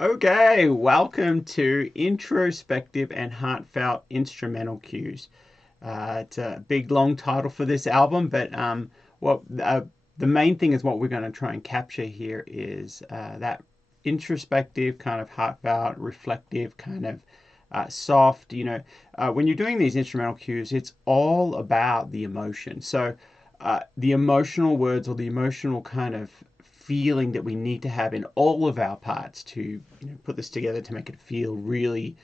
Okay, welcome to Introspective and Heartfelt Instrumental Cues. It's a big long title for this album, but what the main thing is what we're going to try and capture here is that introspective kind of heartfelt, reflective kind of soft. When you're doing these instrumental cues, it's all about the emotion. So the emotional words or the emotional kind of feeling that we need to have in all of our parts to put this together to make it feel really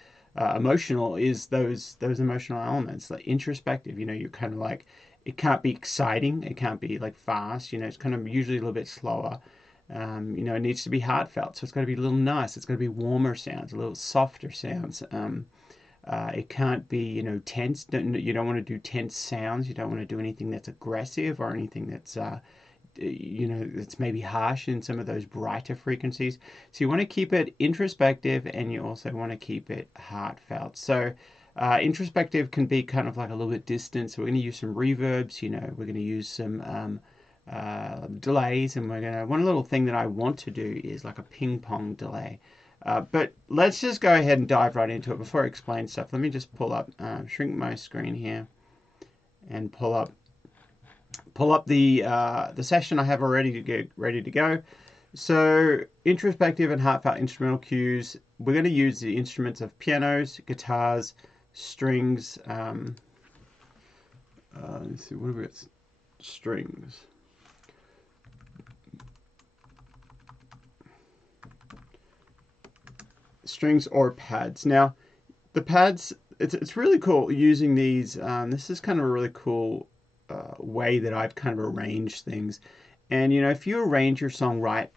emotional is those emotional elements like introspective. You're kind of like, it can't be exciting, it can't be like fast, it's kind of usually a little bit slower. It needs to be heartfelt, so it's got to be a little nice, it's got to be warmer sounds, a little softer sounds. It can't be, tense. You don't want to do tense sounds. You don't want to do anything that's aggressive or anything that's that's maybe harsh in some of those brighter frequencies. So you want to keep it introspective, and you also want to keep it heartfelt. So introspective can be kind of like a little bit distant. So we're going to use some reverbs. We're going to use some delays, and one little thing that I want to do is like a ping pong delay. But let's just go ahead and dive right into it. Before I explain stuff, let me just pull up, shrink my screen here, and pull up the session I have already to get ready to go. So introspective and heartfelt instrumental cues. We're going to use the instruments of pianos, guitars, strings. Let's see, what have we got? Strings. Strings or pads. Now, the pads, it's really cool using these. This is kind of a really cool way that I've kind of arranged things. And if you arrange your song right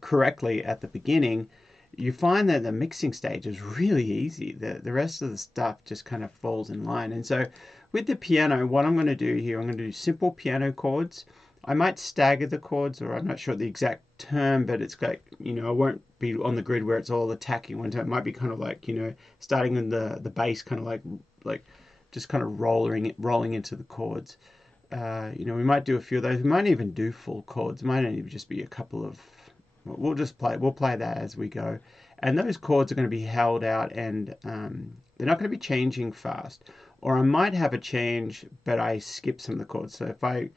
correctly at the beginning, you find that the mixing stage is really easy. The rest of the stuff just kind of falls in line. And so with the piano, what I'm going to do here, I'm going to do simple piano chords. I might stagger the chords, or I'm not sure the exact term, but it's like, I won't be on the grid where it's all attacking one time. It might be kind of like, starting in the bass, kind of like just kind of rolling into the chords. We might do a few of those. We might even do full chords. It might only just be a couple of. We'll play that as we go, and those chords are going to be held out, and they're not going to be changing fast. Or I might have a change, but I skip some of the chords. So if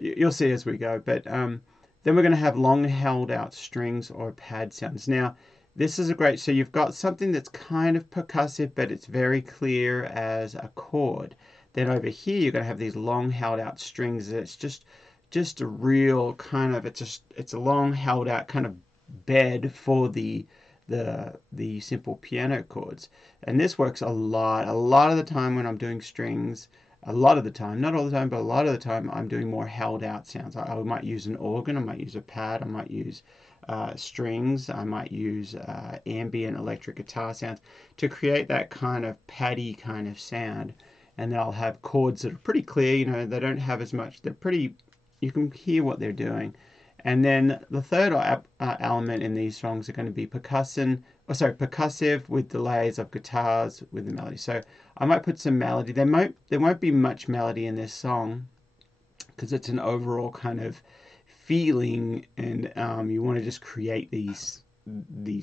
you'll see as we go. But then we're going to have long held out strings or pad sounds. Now, this is so you've got something that's kind of percussive, but it's very clear as a chord. Then over here, you're going to have these long held out strings. It's just a real kind of, it's a long held out kind of bed for the simple piano chords. And this works a lot of the time when I'm doing strings. A lot of the time, not all the time, but a lot of the time, I'm doing more held out sounds. I might use an organ, I might use a pad, I might use strings, I might use ambient electric guitar sounds to create that kind of paddy kind of sound. And then I'll have chords that are pretty clear, they don't have as much, you can hear what they're doing. And then the third element in these songs are going to be percussive with delays of guitars with the melody. So I might put some melody. There won't be much melody in this song because it's an overall kind of feeling, and you want to just create these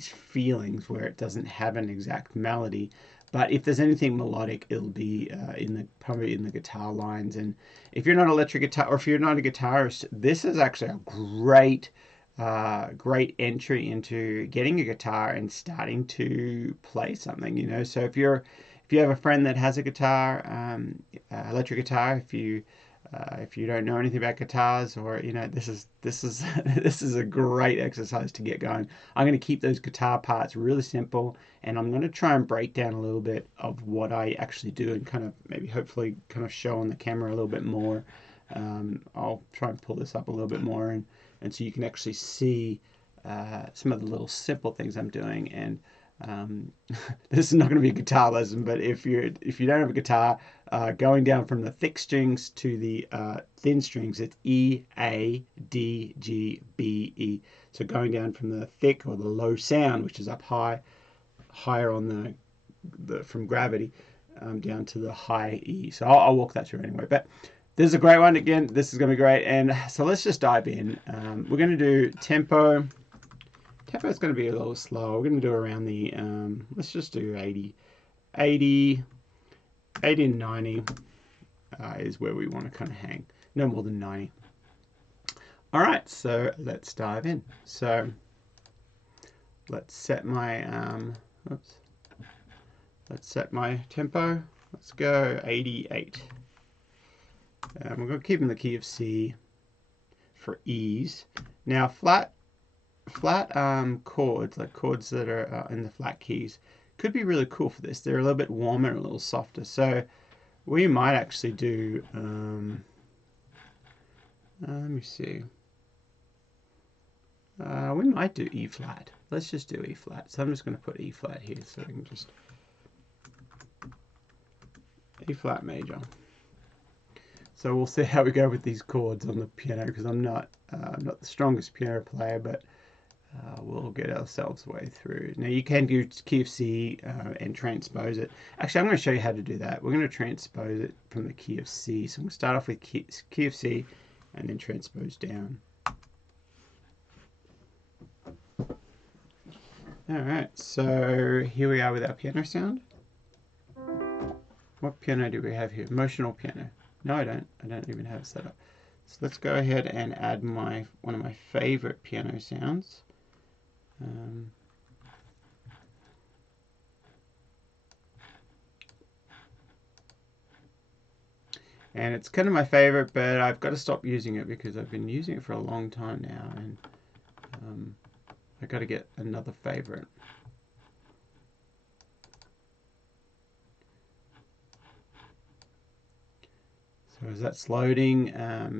feelings where it doesn't have an exact melody. But if there's anything melodic, it'll be probably in the guitar lines. And if you're not an electric guitar, or if you're not a guitarist, this is actually a great entry into getting a guitar and starting to play something. So if you have a friend that has a guitar, electric guitar, if you don't know anything about guitars, or this is this is a great exercise to get going. I'm going to keep those guitar parts really simple, and I'm going to try and break down a little bit of what I actually do, and kind of maybe hopefully kind of show on the camera a little bit more. I'll try and pull this up a little bit more, and so you can actually see some of the little simple things I'm doing. And this is not going to be a guitar lesson, but if you don't have a guitar, going down from the thick strings to the thin strings, it's E, A, D, G, B, E. So going down from the thick or the low sound, which is up higher on the from gravity, down to the high E. So I'll walk that through anyway. But this is a great one. Again, this is going to be great. And so let's just dive in. We're going to do tempo tempo is going to be a little slow. We're going to do around the, let's just do 80. 80, 80 and 90 is where we want to kind of hang. No more than 90. All right, so let's dive in. So let's set my, let's set my tempo. Let's go 88. We're going to keep in the key of C for ease. Now flat chords, like chords that are in the flat keys, could be really cool for this. They're a little bit warmer and a little softer. So we might actually do, let me see. We might do E flat. Let's just do E flat. So I'm just going to put E flat here so we can just E flat major. So we'll see how we go with these chords on the piano, because I'm not the strongest piano player, but we'll get ourselves way through. Now you can do key of C and transpose it. Actually, I'm going to show you how to do that. We're going to transpose it from the key of C. So I'm going to start off with key of C and then transpose down. All right, so here we are with our piano sound. What piano do we have here? Emotional piano. No, I don't. I don't even have it set up. So let's go ahead and add one of my favorite piano sounds. And it's kind of my favorite, but I've got to stop using it because I've been using it for a long time now, and I've got to get another favorite. So as that's loading,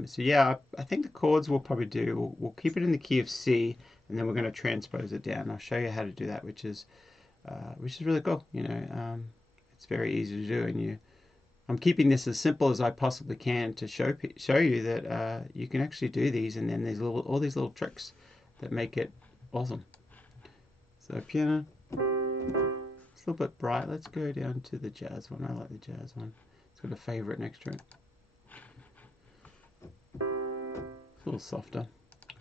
so yeah, I think the chords we'll probably do, we'll keep it in the key of C, and then we're going to transpose it down. I'll show you how to do that, which is really cool. You know, it's very easy to do, and I'm keeping this as simple as I possibly can to show you that you can actually do these, and then there's all these little tricks that make it awesome. So piano, it's a little bit bright. Let's go down to the jazz one. I like the jazz one. It's got a favorite next to it. It's a little softer.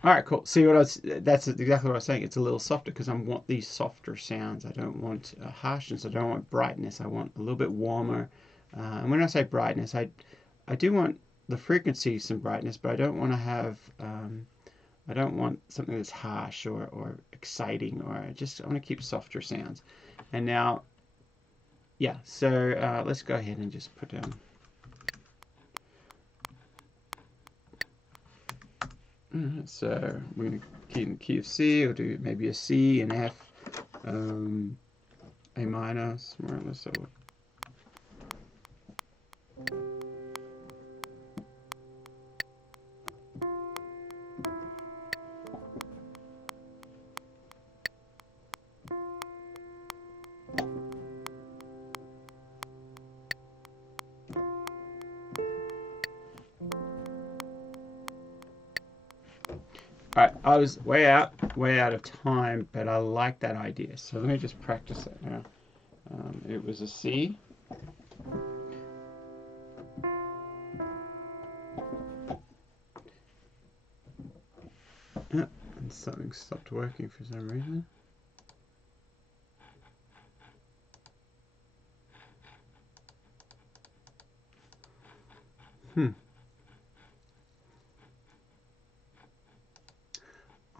All right, cool. See that's exactly what I was saying. It's a little softer because I want these softer sounds. I don't want harshness. I don't want brightness. I want a little bit warmer. And when I say brightness, I do want the frequency some brightness, but I don't want to have I don't want something that's harsh or exciting, or I want to keep softer sounds. And now, yeah, so let's go ahead and just put down. So we're going to keep in the key of C, or do maybe a C, an F, A minor, somewhere in this. Alright, I was way out of time, but I like that idea. So let me just practice it now. It was a C. And something stopped working for some reason.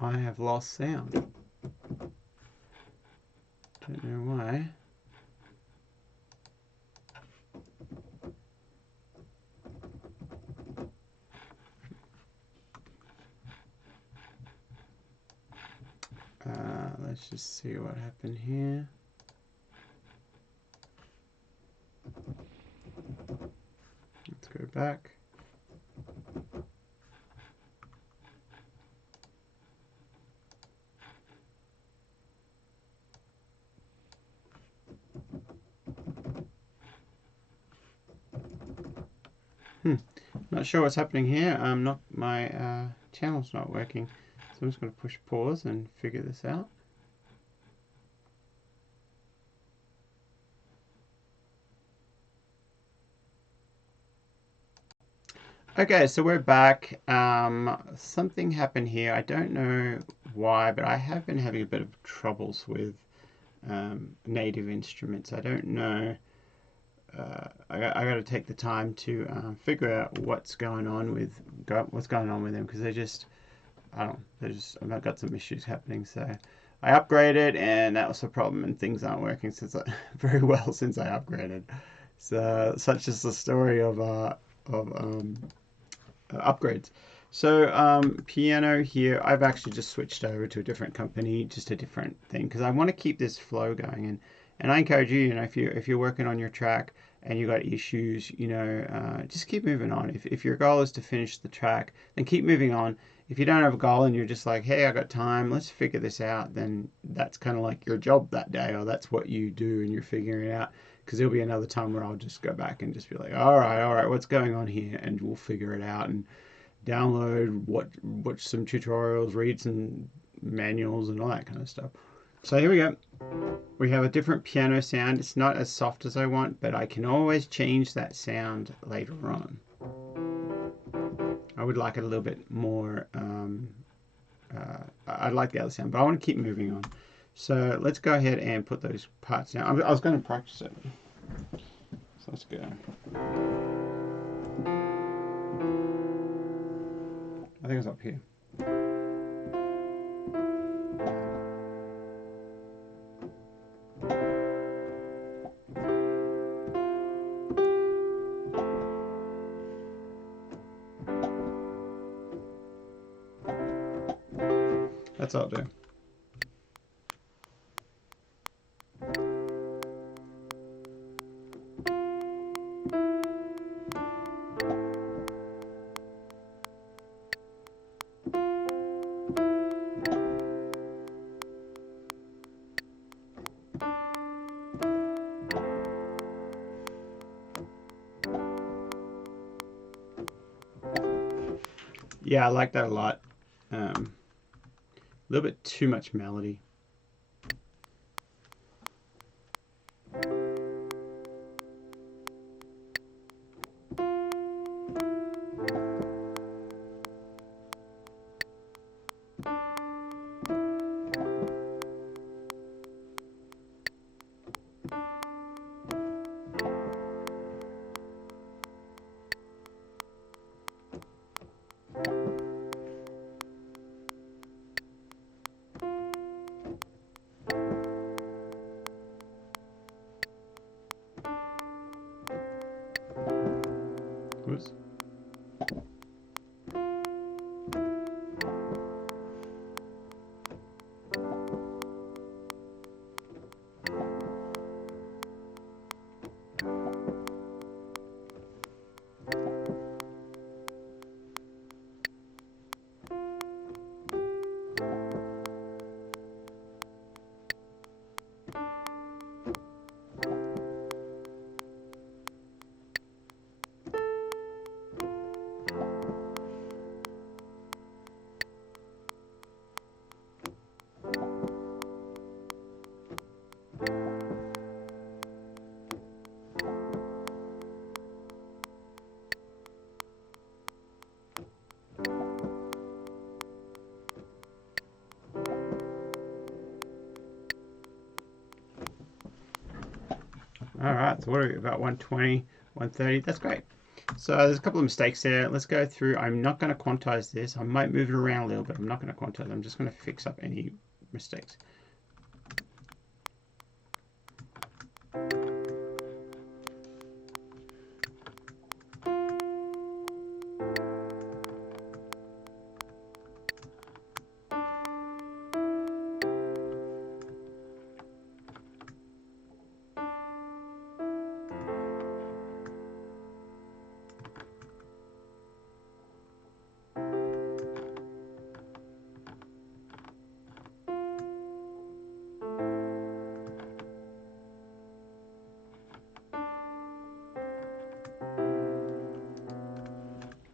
I have lost sound. Don't know why. Let's just see what happened here. Let's go back. Not sure what's happening here. My channel's not working, so I'm just going to push pause and figure this out. Okay, so we're back. Something happened here. I don't know why, but I have been having a bit of troubles with native instruments. I don't know. I got to take the time to figure out what's going on with them because they just I don't. They just I've got some issues happening. So I upgraded, and that was the problem, and things aren't working very well since I upgraded. So such is the story of upgrades. So piano here, I've actually just switched over to a different company, just a different thing, because I want to keep this flow going. And I encourage you, if you're working on your track and you got issues, just keep moving on. If your goal is to finish the track, then keep moving on. If you don't have a goal and you're just like, hey, I got time, let's figure this out, then that's kind of like your job that day, or that's what you do and you're figuring it out. Because there'll be another time where I'll just go back and just be like, all right, what's going on here? And we'll figure it out and download, watch some tutorials, read some manuals, and all that kind of stuff. So here we go. We have a different piano sound. It's not as soft as I want, but I can always change that sound later on. I would like it a little bit more. I like the other sound, but I want to keep moving on. So let's go ahead and put those parts down. I was going to practice it. So let's go. I think it's up here. That's all I'll do. Yeah, I like that a lot. A little bit too much melody. Oops. All right, so what are we about 120, 130? That's great. So there's a couple of mistakes there. Let's go through. I'm not going to quantize this. I might move it around a little bit. I'm not going to quantize it. I'm just going to fix up any mistakes.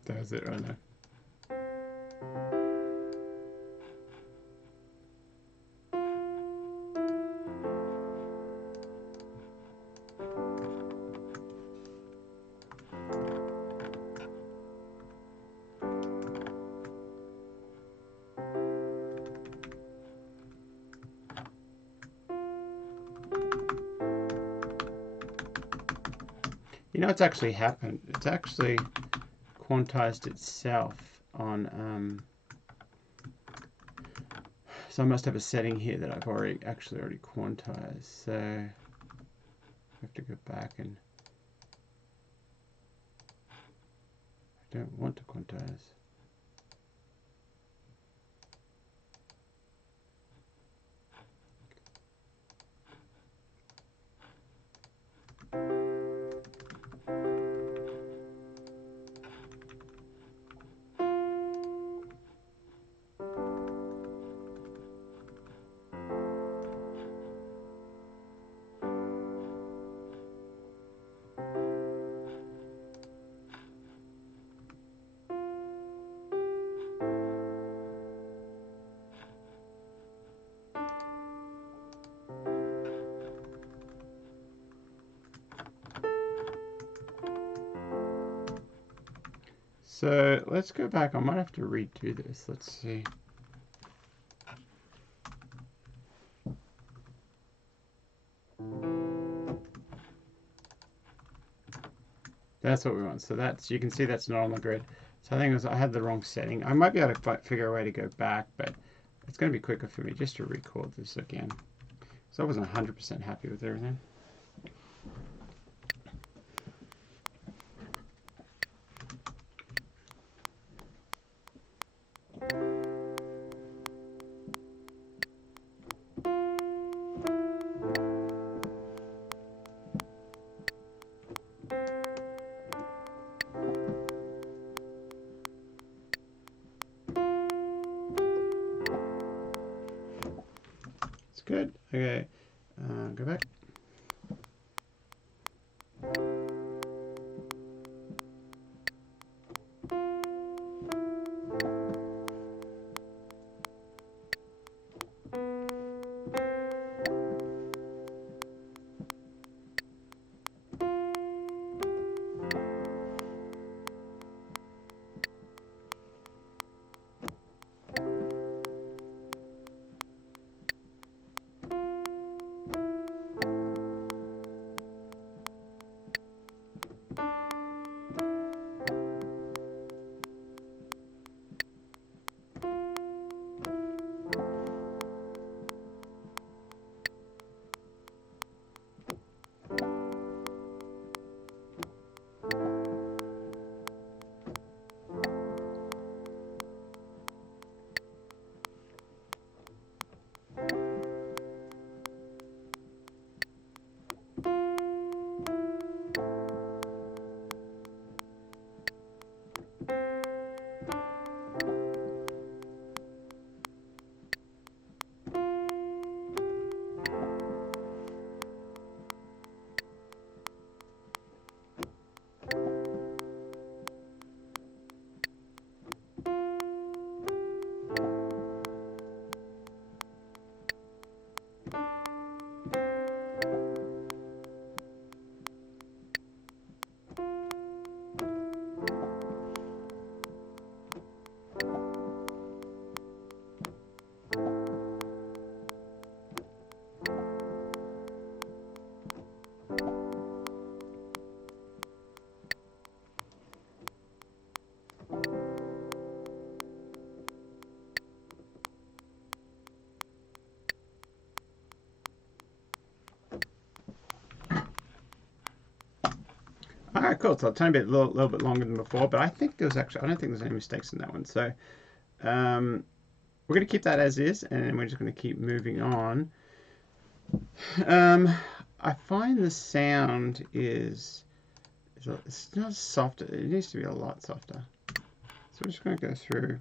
That's it right there. You know what's actually happened? It's actually quantized itself on, so I must have a setting here that I've already quantized. So I have to go back, and I don't want to quantize. So let's go back. I might have to redo this. Let's see. That's what we want. So that's, you can see that's not on the grid. So I think I had the wrong setting. I might be able to figure a way to go back, but it's going to be quicker for me just to record this again. So I wasn't 100% happy with everything. It's good. Okay, go back. All right, cool. So a tiny bit, little bit longer than before, but I think there was actually, I don't think there's any mistakes in that one. So we're going to keep that as is, and we're just going to keep moving on. I find the sound is it's not soft. It needs to be a lot softer. So we're just going to go through.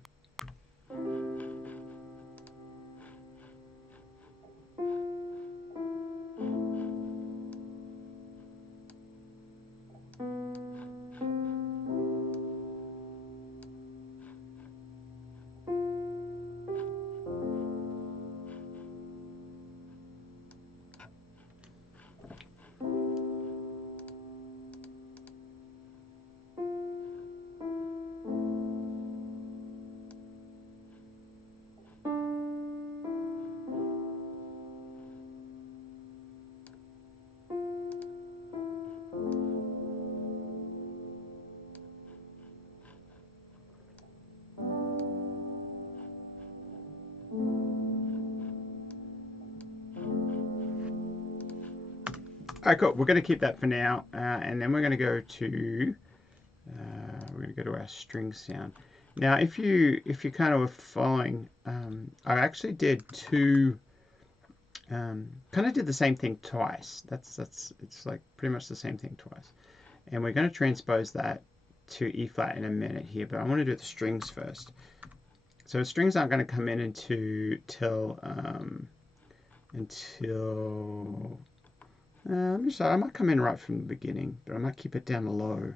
All right, cool. We're going to keep that for now, and then we're going to go to our string sound. Now, if you kind of were following, I actually did two. Kind of did the same thing twice. It's like pretty much the same thing twice. And we're going to transpose that to E flat in a minute here, but I want to do the strings first. So the strings aren't going to come in until let me decide. I might come in right from the beginning, but I might keep it down low.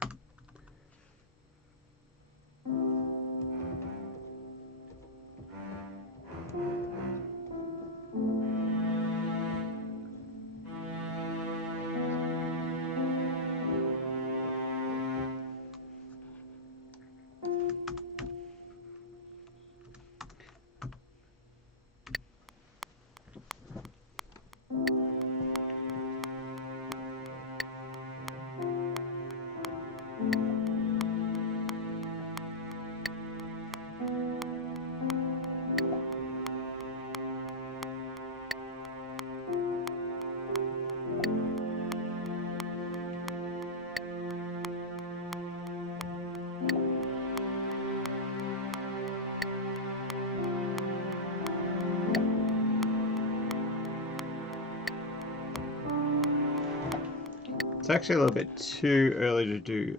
It's actually a little bit too early to do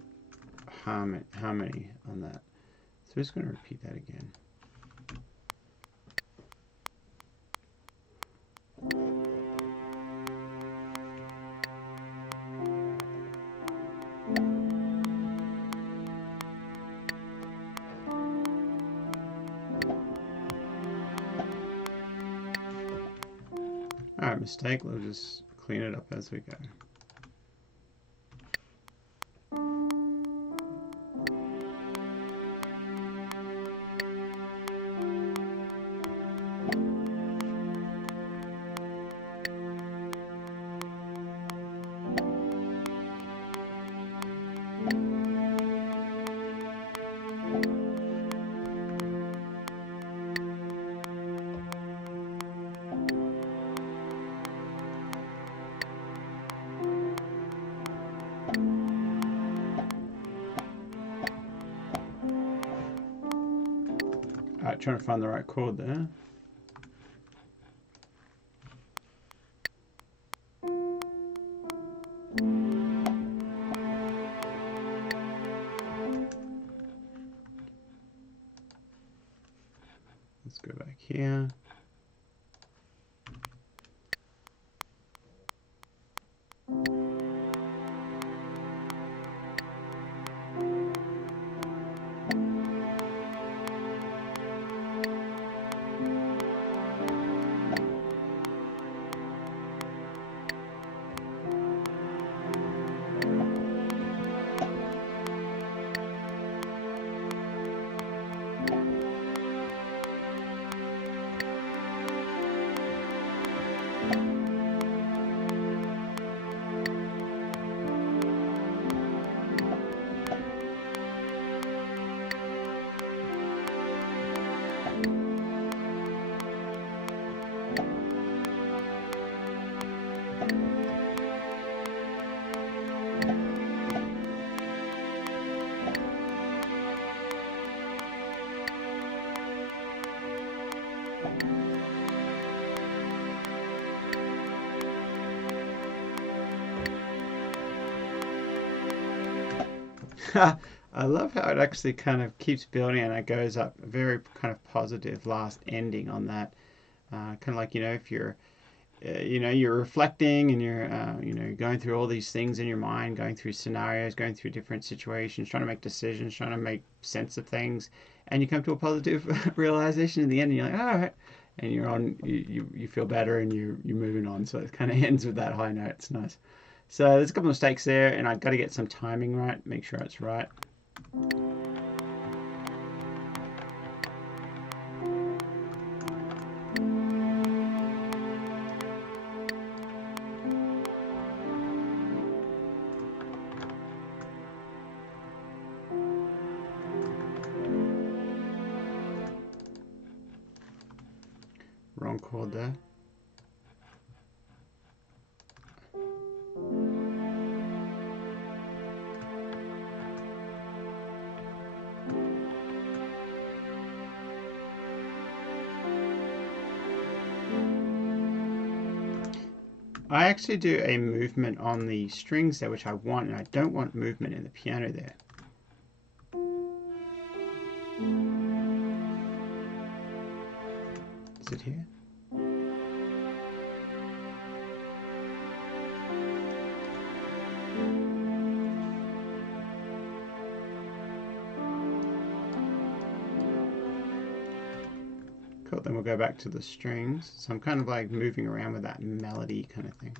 harmony on that. So we're just going to repeat that again. Alright, mistake. We'll just clean it up as we go. Alright, trying to find the right chord there. Let's go back here. I love how it actually kind of keeps building and it goes up a very kind of positive last ending on that. Kind of like, if you're, you're reflecting and you're, going through all these things in your mind, going through scenarios, going through different situations, trying to make decisions, trying to make sense of things, and you come to a positive realization in the end, and you're like, all right, and you feel better and you're moving on. So it kind of ends with that high note. It's nice. So there's a couple of mistakes there, and I've got to get some timing right, make sure it's right. Wrong chord there. I actually do a movement on the strings there, which I want, and I don't want movement in the piano there. Is it here? Cool, then we'll go back to the strings. So I'm kind of like moving around with that melody kind of thing.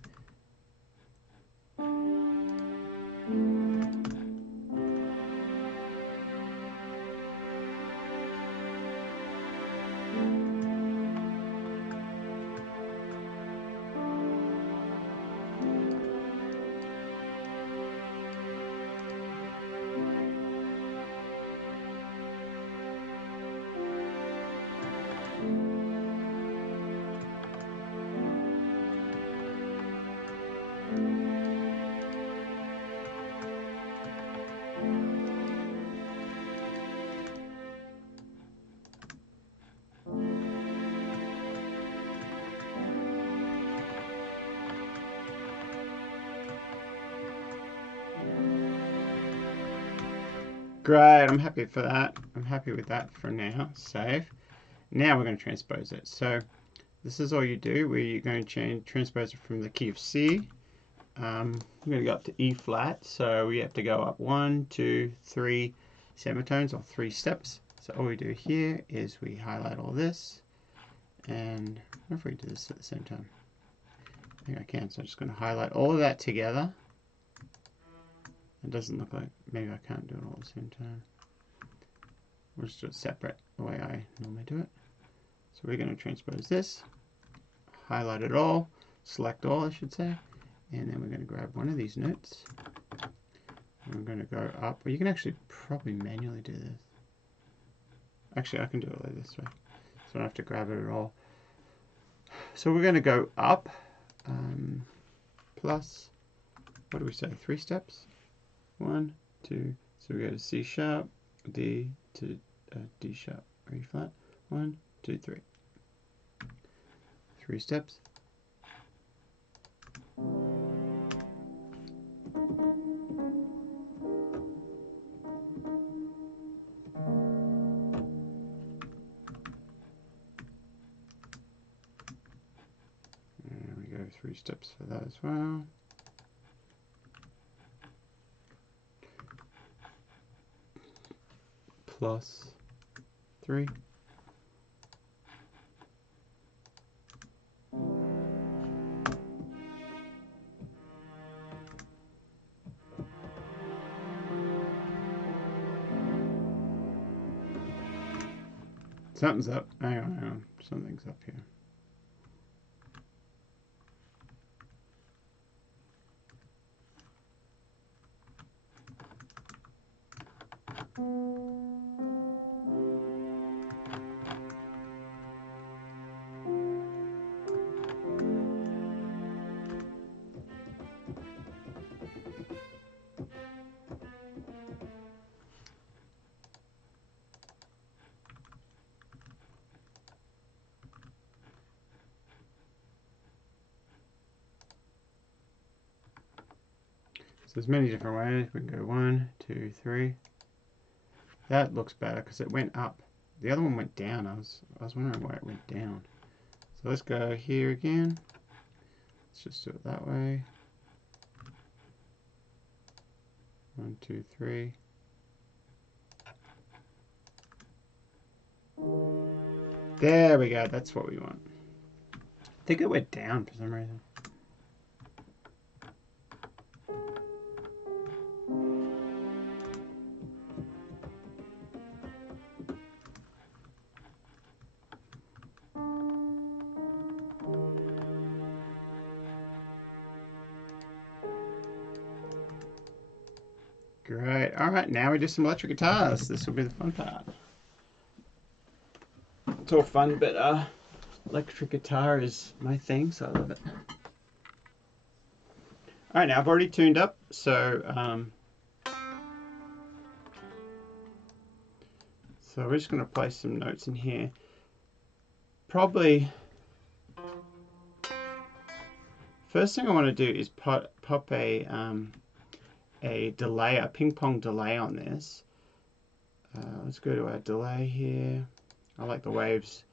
Great, I'm happy for that. I'm happy with that for now. Save. Now we're going to transpose it. So this is all you do. We're going to transpose it from the key of C. We're going to go up to E flat. So we have to go up 1, 2, 3 semitones, or 3 steps. So all we do here is we highlight all this. And what if we do this at the same time? I think I can. So I'm just going to highlight all of that together. It doesn't look like, maybe I can't do it all at the same time. We'll just do it separate the way I normally do it. So we're going to transpose this, highlight it all, select all I should say, and then we're going to grab one of these notes. And we're going to go up. Well, you can actually probably manually do this. Actually, I can do it like this way. So I don't have to grab it at all. So we're going to go up, plus, what do we say, 3 steps? 1, 2, so we go to C sharp, D to D sharp, E flat, 1, 2, 3. 3 steps. And we go 3 steps for that as well. Plus 3. Something's up. Hang on. Something's up here. So there's many different ways. We can go 1, 2, 3. That looks better because it went up. The other one went down. I was wondering why it went down. So let's go here again. Let's just do it that way. 1, 2, 3. There we go. That's what we want. I think it went down for some reason. Great. All right, now we do some electric guitars. This will be the fun part. It's all fun, but electric guitar is my thing, so I love it. All right, now I've already tuned up, so we're just going to place some notes in here. Probably First thing I want to do is pop a delay, a ping pong delay on this. Let's go to our delay here. I like the Waves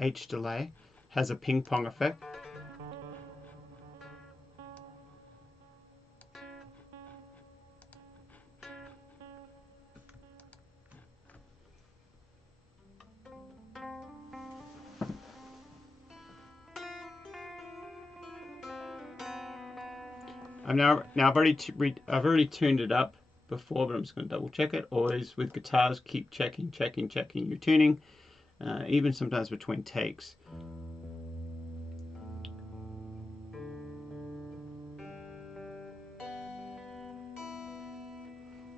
H delay. Has a ping pong effect. I've already tuned it up before, but I'm just going to double check it. Always with guitars, keep checking your tuning, even sometimes between takes.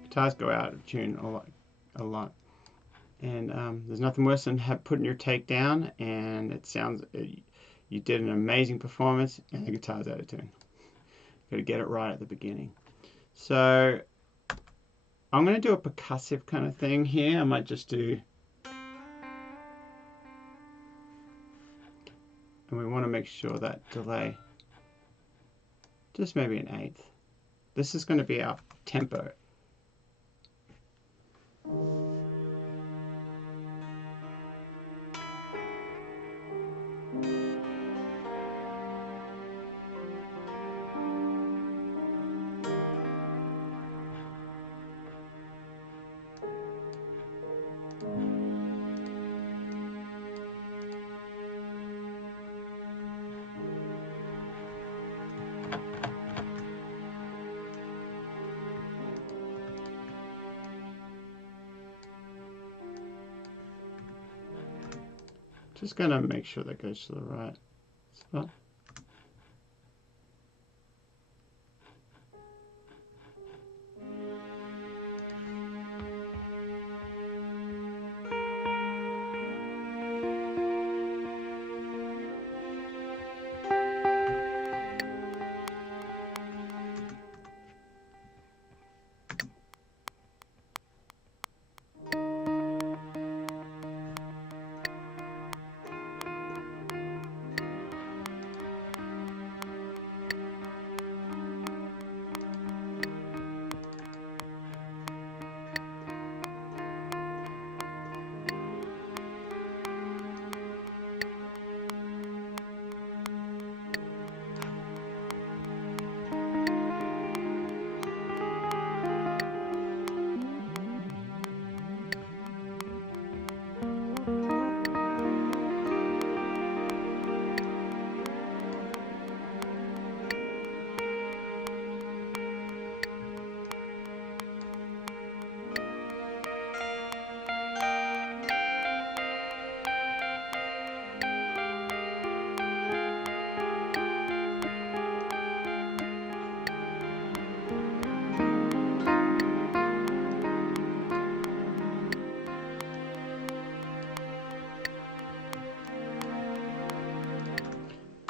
Guitars go out of tune a lot. And there's nothing worse than putting your take down and it sounds, you did an amazing performance and the guitar's out of tune. Got to get it right at the beginning. So I'm going to do a percussive kind of thing here. I might just do, and we want to make sure that delay, just maybe an eighth. This is going to be our tempo. Just going to make sure that goes to the right spot.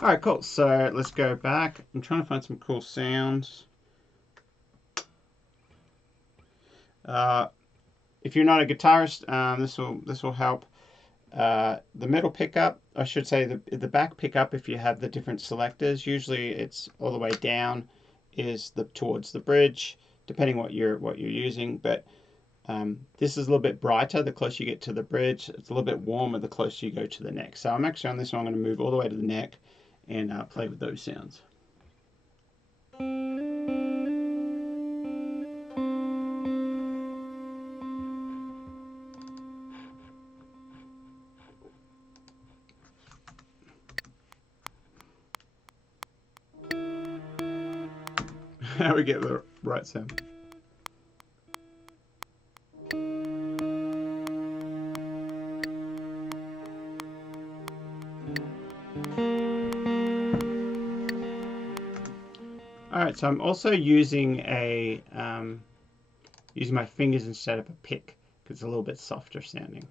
All right, cool. So let's go back. I'm trying to find some cool sounds. If you're not a guitarist, this will help. The middle pickup, I should say the back pickup. If you have the different selectors, usually it's all the way down, is towards the bridge, depending what you're using. But this is a little bit brighter the closer you get to the bridge. It's a little bit warmer the closer you go to the neck. So I'm actually on this one. I'm going to move all the way to the neck and play with those sounds. How we get the right sound. Alright, so I'm also using using my fingers instead of a pick because it's a little bit softer sounding.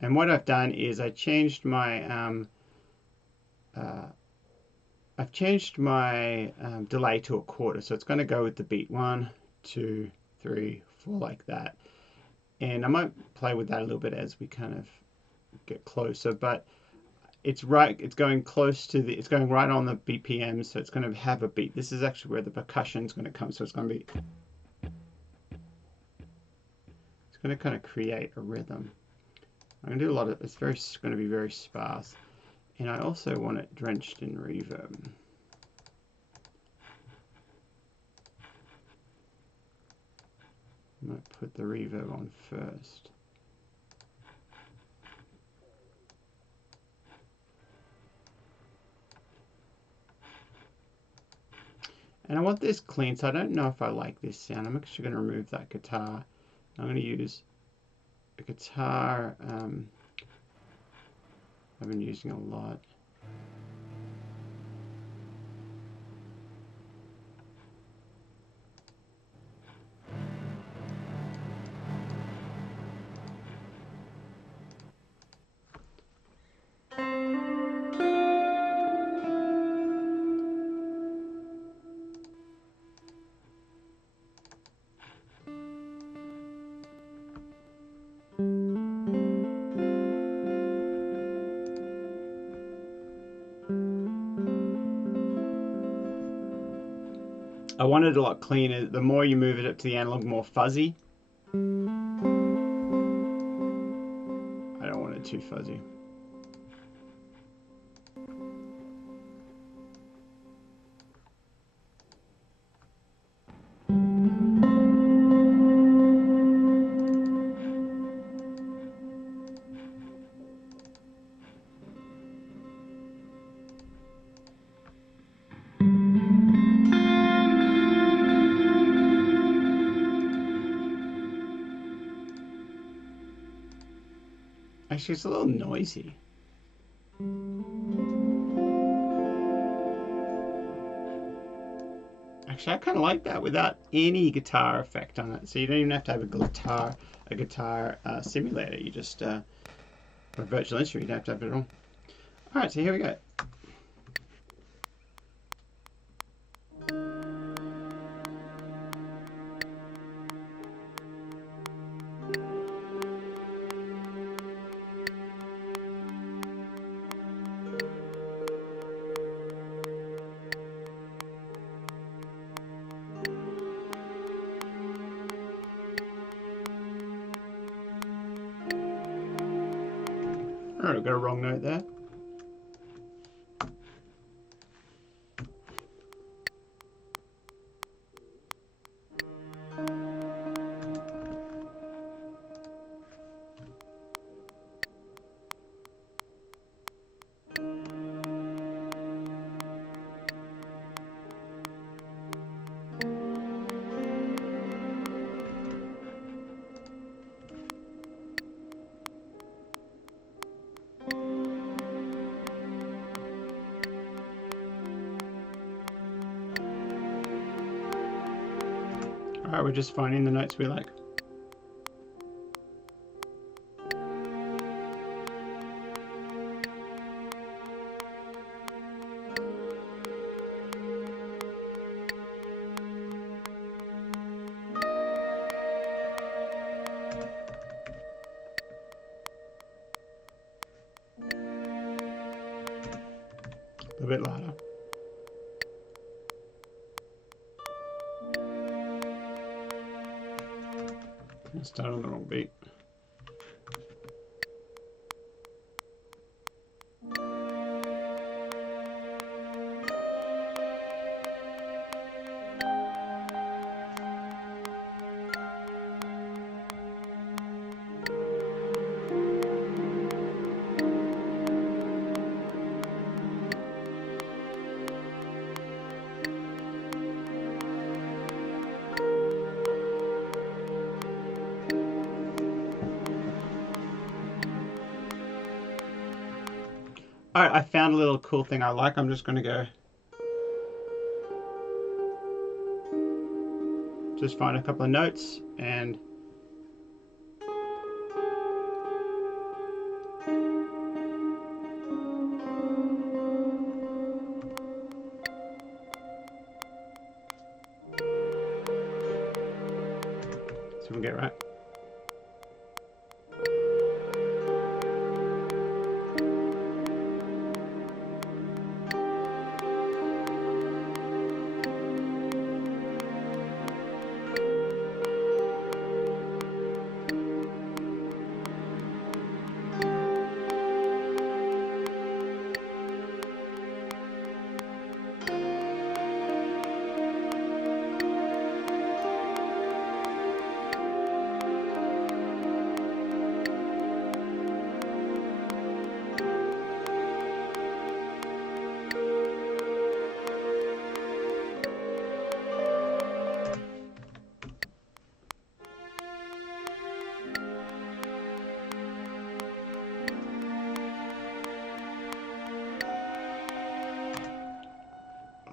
And what I've done is I changed my delay to a quarter, so it's going to go with the beat 1, 2, 3, 4 like that. And I might play with that a little bit as we kind of get closer, but it's going close to it's going right on the BPM, so it's going to have a beat. This is actually where the percussion is going to come, so it's going to kind of create a rhythm. I'm going to do a lot of, it's going to be very sparse. And I also want it drenched in reverb. I might put the reverb on first. And I want this clean, so I don't know if I like this sound. I'm actually going to remove that guitar. I'm going to use a guitar I've been using a lot. I want it a lot cleaner. The more you move it up to the analog, more fuzzy. I don't want it too fuzzy. Actually, it's a little noisy. Actually, I kind of like that without any guitar effect on it. So you don't even have to have a guitar simulator. You just, or a virtual instrument, you don't have to have it at all. All right, so here we go. All right, I've got a wrong note there. All right, we're just finding the notes we like. A bit louder. Let's start on the wrong beat. All right, I found a little cool thing I like. I'm just going to go just find a couple of notes and see if we can get it right.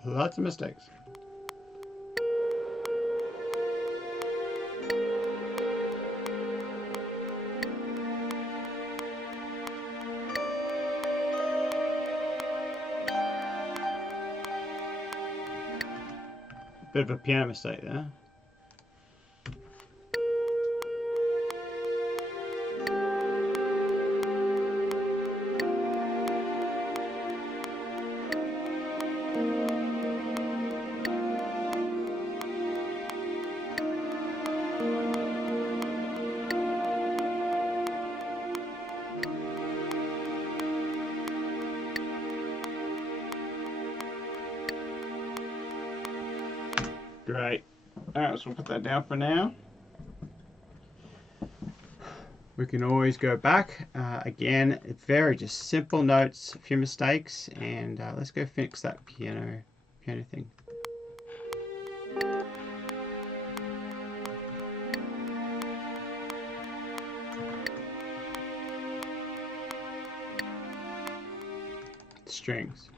Lots of mistakes. Bit of a piano mistake there. Great. Alright, so we'll put that down for now. We can always go back. Again, very just simple notes, a few mistakes, and let's go fix that piano thing. Strings.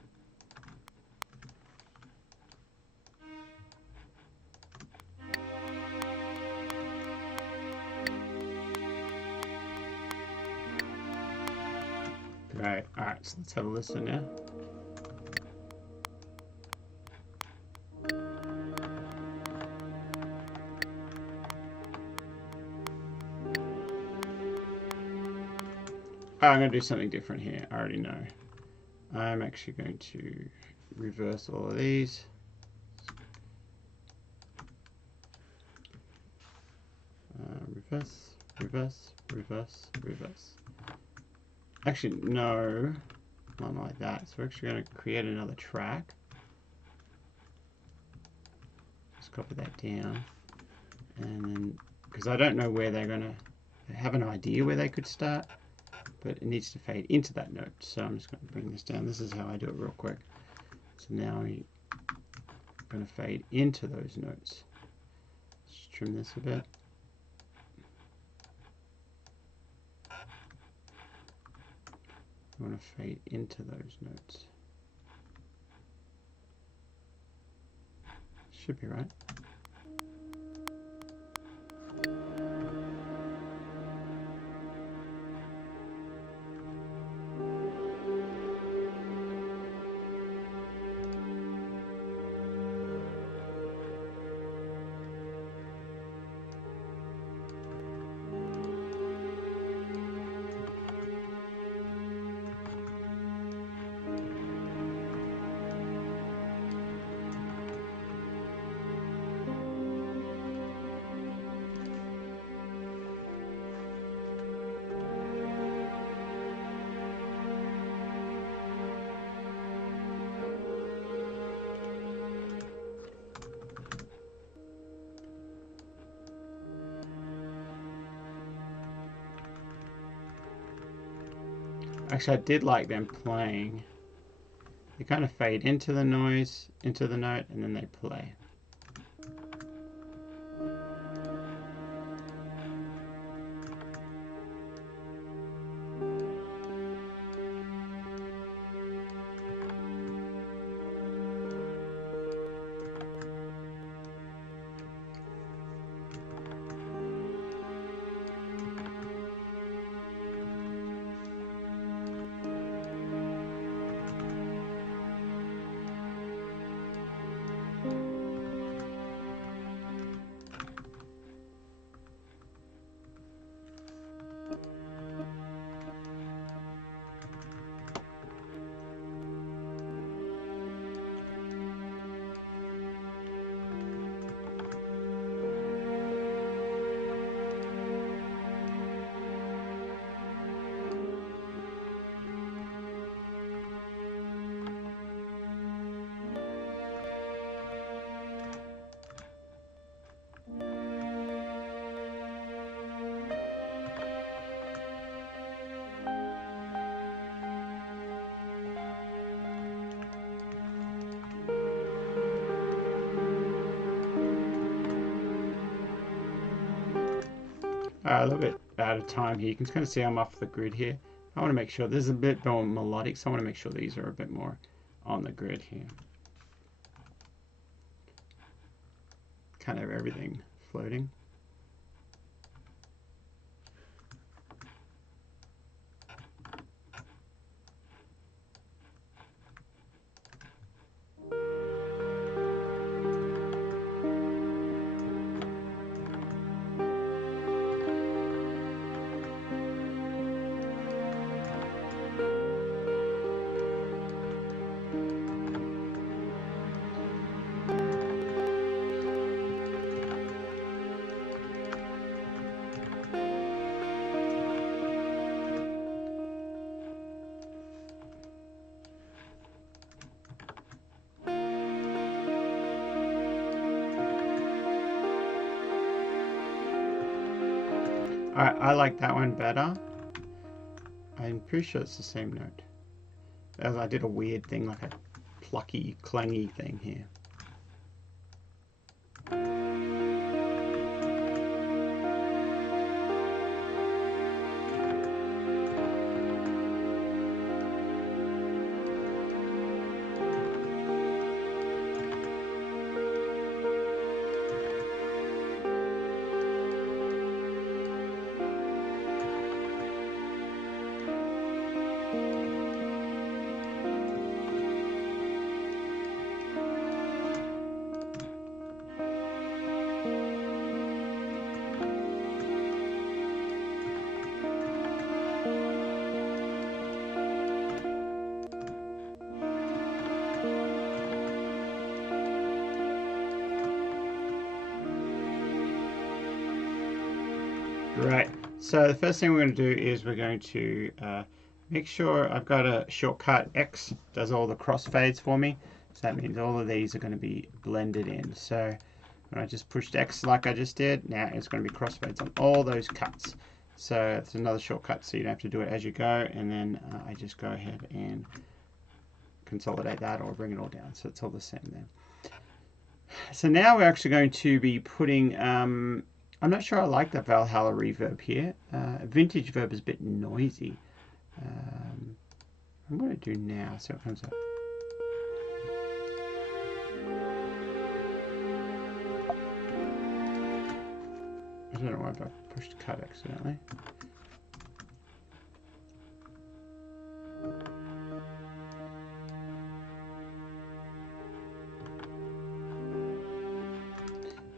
Great. Alright, so let's have a listen now. I'm going to do something different here. I already know. I'm actually going to reverse all of these. Reverse, reverse, reverse, reverse. Actually, no, not like that. So we're actually going to create another track. Just copy that down. And then, because I don't know where they're going to have an idea where they could start, but it needs to fade into that note. So I'm just going to bring this down. This is how I do it real quick. So now we're going to fade into those notes. Just trim this a bit. I want to fade into those notes. Should be right. Actually, I did like them playing. They kind of fade into the noise, into the note, and then they play. A little bit out of time here. You can kind of see I'm off the grid here. I want to make sure this is a bit more melodic, so I want to make sure these are a bit more on the grid here. kind of everything floating. I like that one better. I'm pretty sure it's the same note. As I did a weird thing, like a plucky, clangy thing here. Right, so the first thing we're going to do is we're going to make sure I've got a shortcut. X does all the crossfades for me, so that means all of these are going to be blended in. So when I just pushed X like I just did, now it's going to be crossfades on all those cuts. So it's another shortcut, so you don't have to do it as you go, and then I just go ahead and consolidate that or bring it all down, so it's all the same there. So now we're actually going to be putting I'm not sure I like the Valhalla reverb here. Vintage verb is a bit noisy. I'm going to do now, so it comes up. I don't know why I pushed cut accidentally.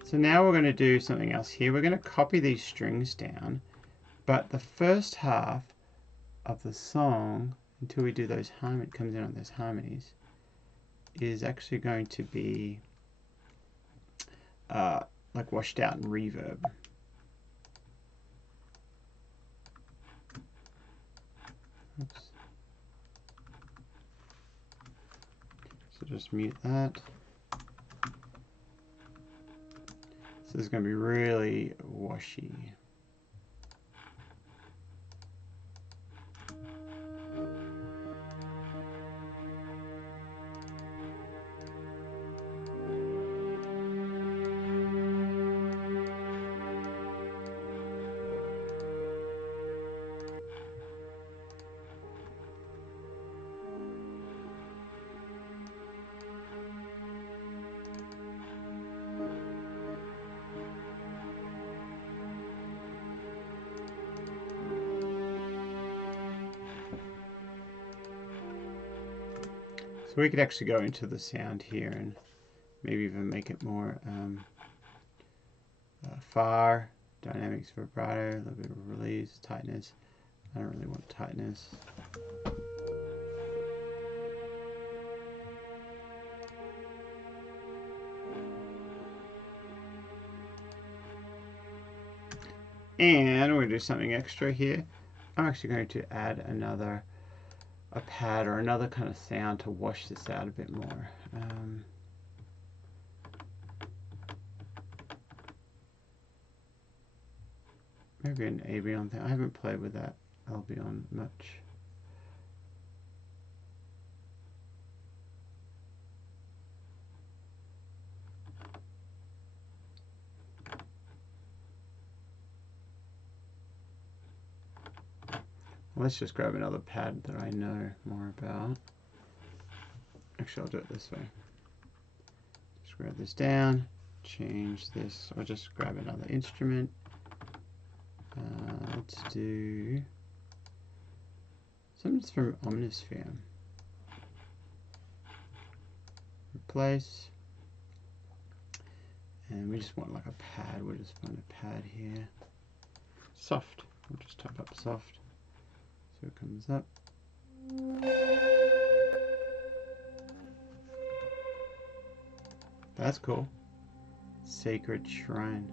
So now we're going to do something else here. We're going to copy these strings down, but the first half of the song, until we do those harmonies, comes in on those harmonies, is actually going to be like washed out in reverb. Oops. So just mute that. So this is going to be really washy. So we could actually go into the sound here and maybe even make it more far, dynamics, vibrato, a little bit of release, tightness. I don't really want tightness. And we're going to do something extra here. I'm actually going to add a pad or another kind of sound to wash this out a bit more. Maybe an Avion thing. I haven't played with that Albion much. Let's just grab another pad that I know more about. Actually, I'll do it this way. Just grab this down, change this, or just grab another instrument. Let's do something from Omnisphere. Replace. And we just want like a pad. We'll just find a pad here. Soft. We'll just type up soft. So it comes up. That's cool. Sacred Shrine.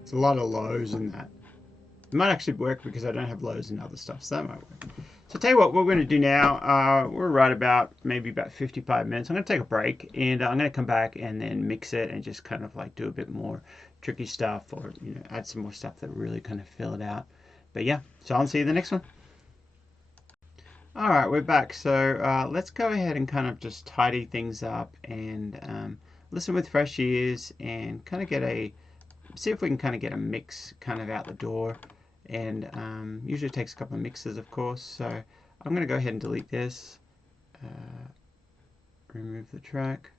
It's a lot of lows in that. It might actually work because I don't have lows in other stuff, so that might work. So I'll tell you what we're going to do now. We're right about maybe about 55 minutes. I'm going to take a break, and I'm going to come back and then mix it and just kind of like do a bit more tricky stuff, or add some more stuff that really kind of fill it out. But yeah, so I'll see you in the next one. All right, we're back. So let's go ahead and kind of just tidy things up and listen with fresh ears and kind of see if we can kind of get a mix kind of out the door. And usually it takes a couple of mixes, of course. So I'm going to go ahead and delete this, remove the track,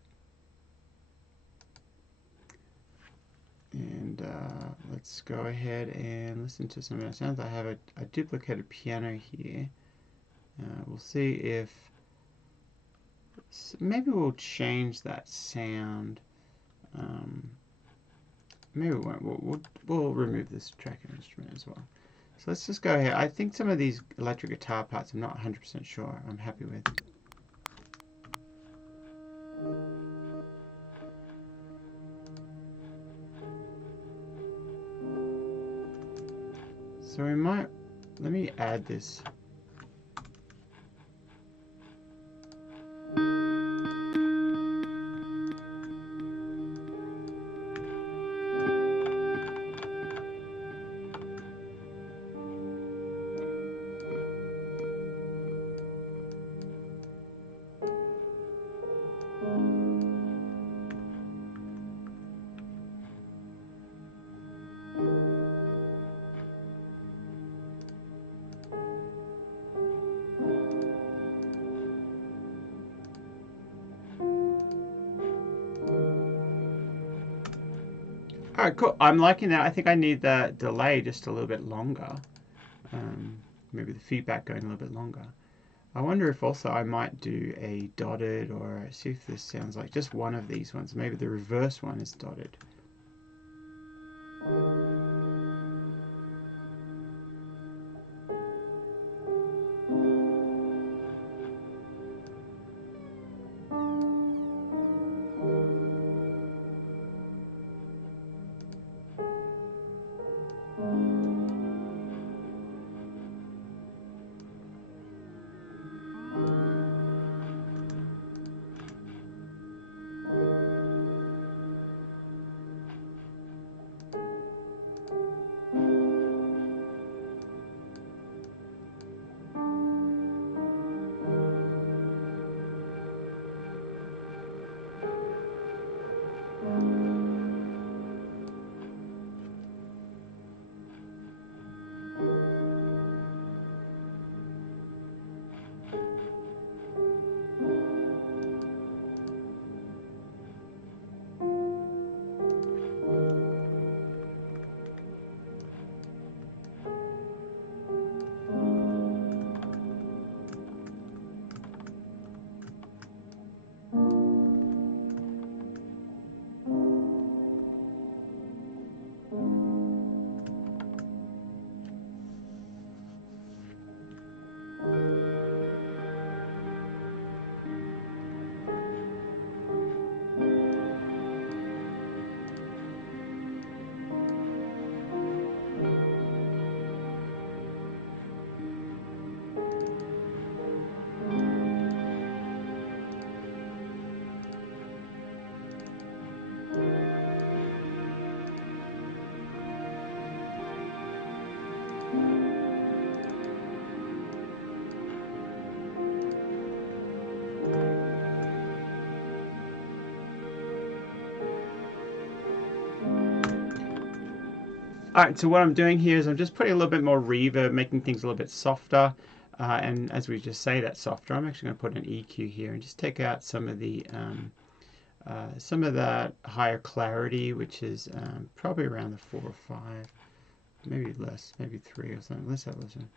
and let's go ahead and listen to some of our sounds. I have a duplicated piano here. We'll see if maybe we'll change that sound. Maybe we won't. We'll remove this tracking instrument as well. So let's just go ahead. I think some of these electric guitar parts I'm not 100% sure I'm happy with. So we might, let me add this. All right, cool. I'm liking that. I think I need the delay just a little bit longer. Maybe the feedback going a little bit longer. I wonder if also I might do a dotted, or see if this sounds like just one of these ones. Maybe the reverse one is dotted. Alright, so what I'm doing here is I'm just putting a little bit more reverb, making things a little bit softer. And as we just say that softer, I'm actually going to put an EQ here and just take out some of that higher clarity, which is probably around the 4 or 5, maybe less, maybe 3 or something. Let's have a listen.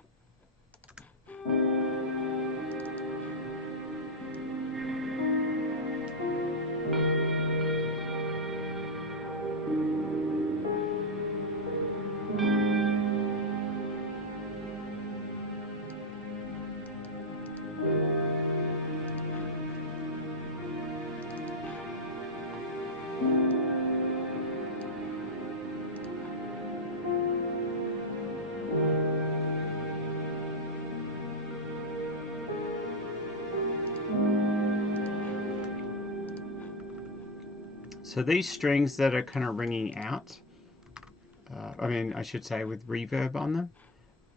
So these strings that are kind of ringing out, I mean, I should say with reverb on them,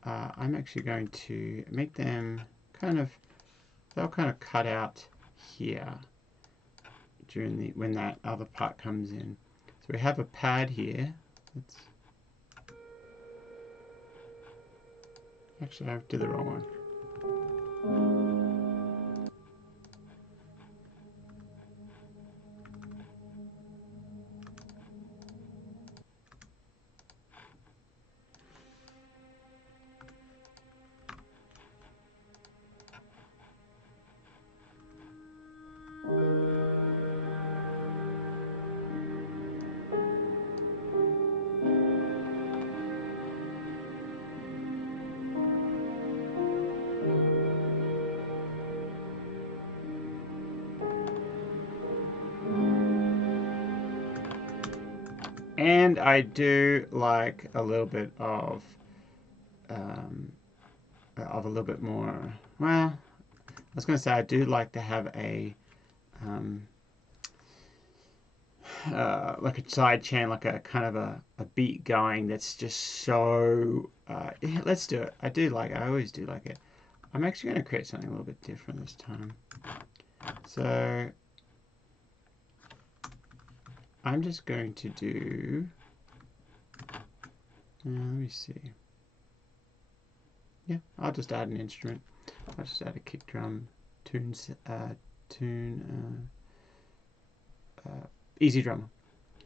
I'm actually going to make them they'll kind of cut out here during when that other part comes in. So we have a pad here. Actually, I did the wrong one. And I do like a little bit of a little bit more. Well, I was going to say I do like to have a like a side chain, like a kind of a beat going that's just so. Yeah, let's do it. I always do like it. I'm actually going to create something a little bit different this time. So I'm just going to do. Let me see. Yeah, I'll just add an instrument. I'll just add a kick drum easy drummer.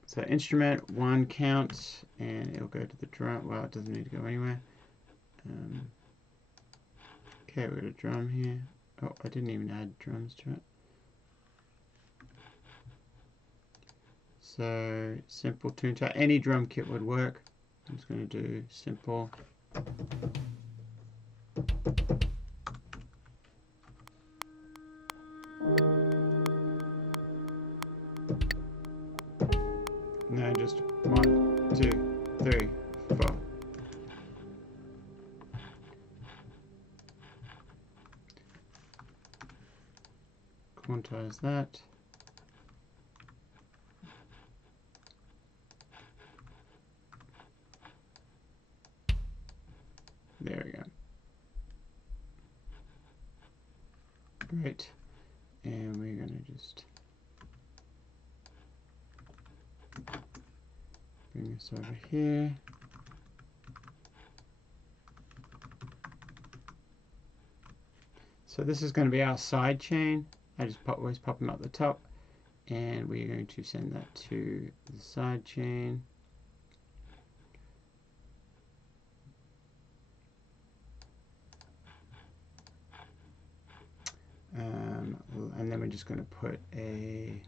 So instrument 1 count, and it'll go to the drum. Well, it doesn't need to go anywhere. Okay, we've got a drum here. Oh, I didn't even add drums to it. So simple tune type. Any drum kit would work. I'm just going to do simple. No, just 1, 2, 3, 4. Quantize that. There we go. Great. And we're going to just bring this over here. So this is going to be our side chain. I just always pop them up the top, and we're going to send that to the side chain. And then we're just going to put a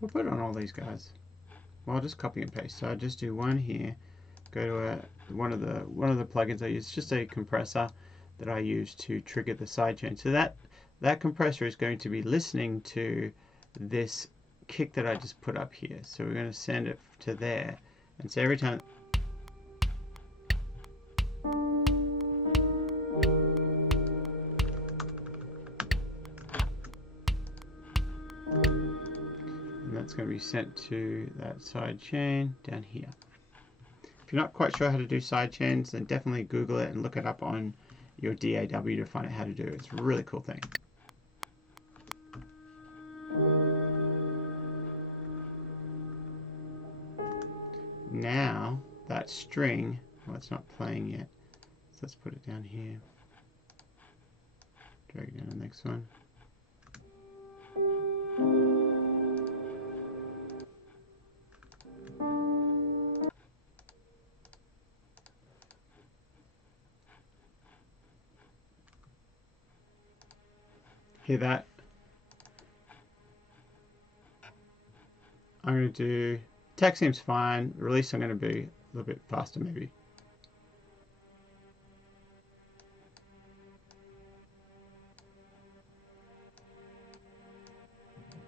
we'll put it on all these guys. Well, I'll just copy and paste. So I just do one here. Go to one of the plugins I use. It's just a compressor that I use to trigger the sidechain. So that compressor is going to be listening to this kick that I just put up here. So we're going to send it to there, and so every time. That's going to be sent to that side chain down here. If you're not quite sure how to do side chains, then definitely Google it and look it up on your DAW to find out how to do it. It's a really cool thing. that string. Well, it's not playing yet. So let's put it down here. Drag it down to the next one. Hear that? I'm going to do, text seems fine. Release I'm going to be a little bit faster maybe.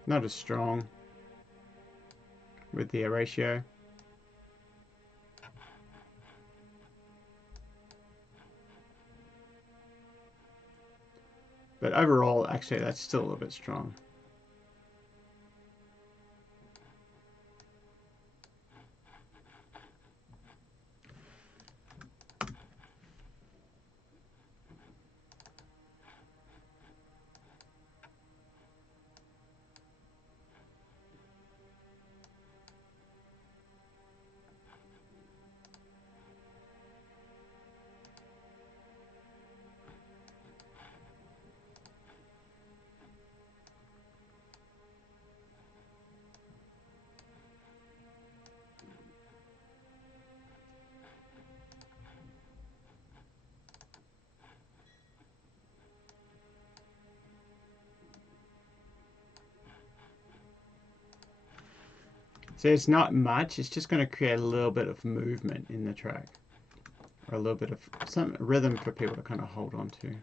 Not as strong with the ratio. But overall, actually, that's still a little bit strong. So it's not much, it's just going to create a little bit of movement in the track. Or a little bit of some rhythm for people to kind of hold on to.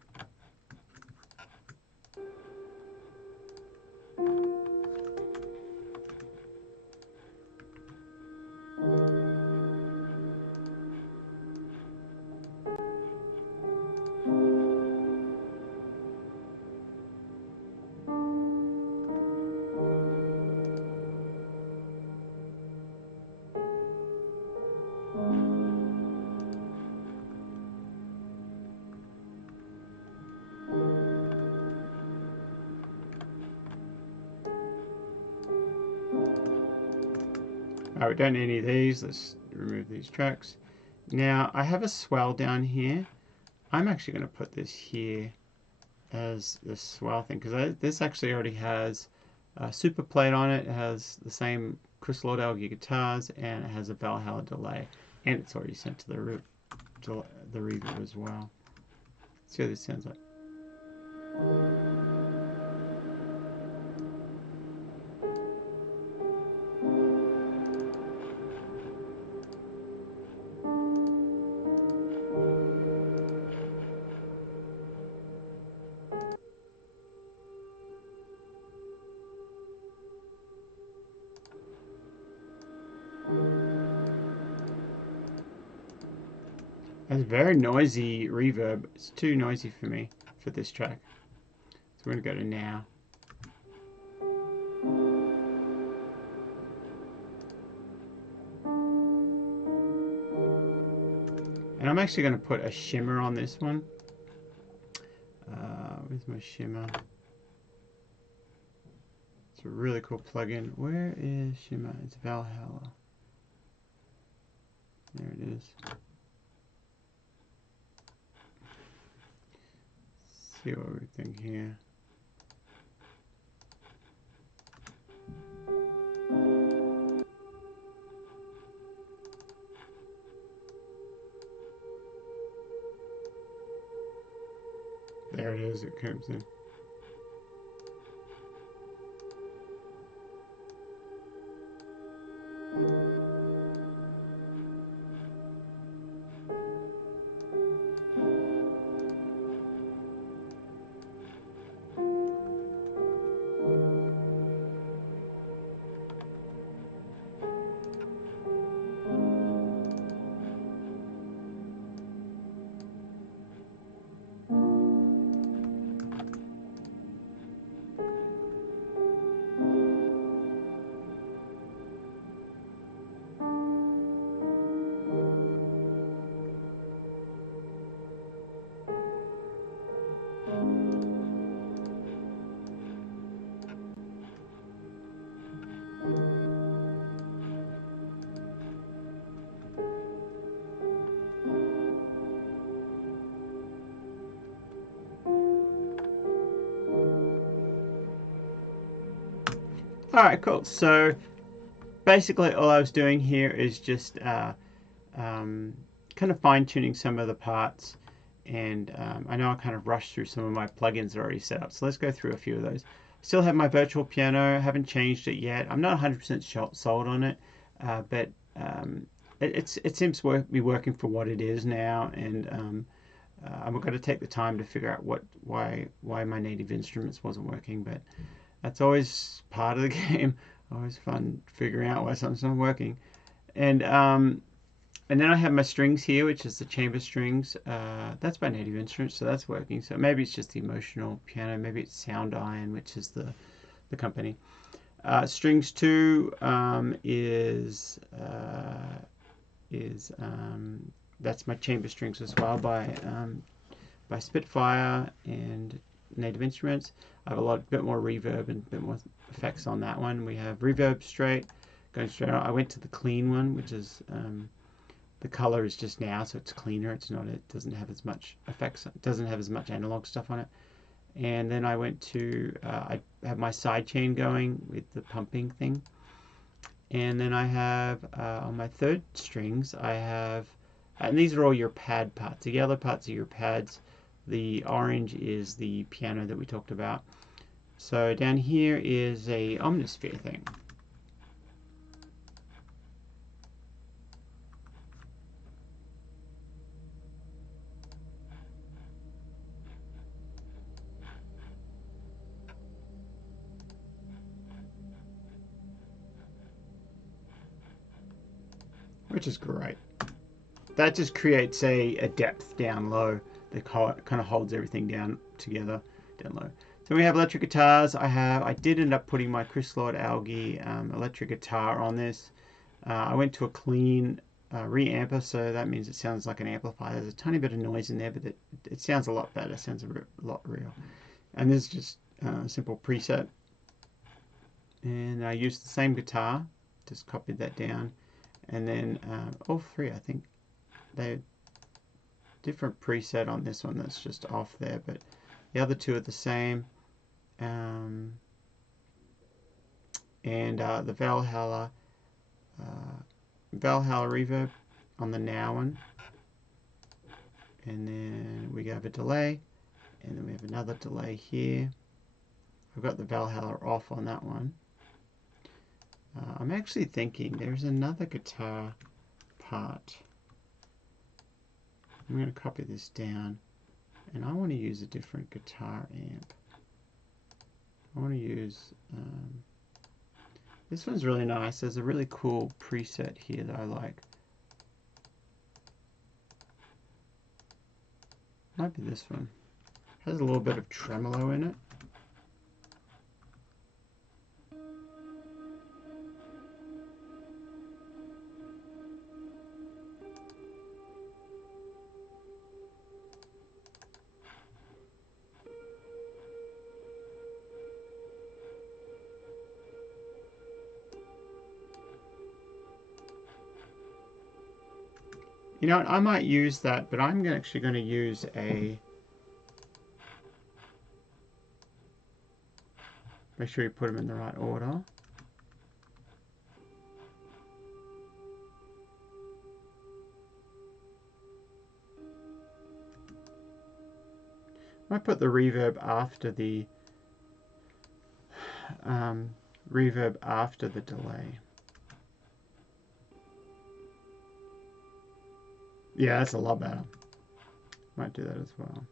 Alright, we don't need any of these. Let's remove these tracks. Now, I have a swell down here. I'm actually going to put this here as the swell thing, because this actually already has a super plate on it. It has the same Chris Lordell guitars, and it has a Valhalla delay. And it's already sent to the reverb as well. Let's see what this sounds like. It's very noisy reverb. It's too noisy for me for this track. So we're going to go to now. And I'm actually going to put a shimmer on this one. Where's my shimmer? It's a really cool plugin. Where is shimmer? It's Valhalla. There it is. See what we think here. There it is, it comes in. All right, cool. So basically, all I was doing here is just um, kind of fine tuning some of the parts. And I know I kind of rushed through some of my plugins that are already set up. So let's go through a few of those. Still have my virtual piano. Haven't changed it yet. I'm not 100% sold on it, but it seems to be working for what it is now. And I'm going to take the time to figure out why my native instruments wasn't working. But that's always part of the game. Always fun figuring out why something's not working. And and then I have my strings here, which is the chamber strings. That's my native instrument, so that's working. So maybe it's just the emotional piano. Maybe it's Sound Iron, which is the company. Strings 2 is that's my chamber strings as well by Spitfire and Native Instruments. I have a bit more reverb and a bit more effects on that one. We have reverb straight, going straight on. I went to the clean one, which is the color is just now, so it's cleaner. It's not. It doesn't have as much effects. It doesn't have as much analog stuff on it. And then I went to I have my sidechain going with the pumping thing. And then I have on my third strings I have, and these are all your pad parts. The yellow parts are your pads. The orange is the piano that we talked about. So down here is a omnisphere thing. Which is great. That just creates a depth down low that kind of holds everything down together down low. So we have electric guitars. I did end up putting my Chris Lord Algae electric guitar on this. I went to a clean reamper, so that means it sounds like an amplifier. There's a tiny bit of noise in there, but it sounds a lot better. It sounds a lot real. And this is just a simple preset. And I used the same guitar, just copied that down. And then all three, I think they're different preset on this one that's just off there, but the other two are the same. And the Valhalla reverb on the now one. And then we have a delay, and then we have another delay here. I've got the Valhalla off on that one. I'm actually thinking there's another guitar part. I'm going to copy this down, and I want to use a different guitar amp. I want to use this one's really nice. There's a really cool preset here that I like. Might be this one. Has a little bit of tremolo in it. You know what, I might use that, but I'm actually going to use a... Make sure you put them in the right order. I might put the reverb after the delay. Yeah, that's a lot better. Might do that as well.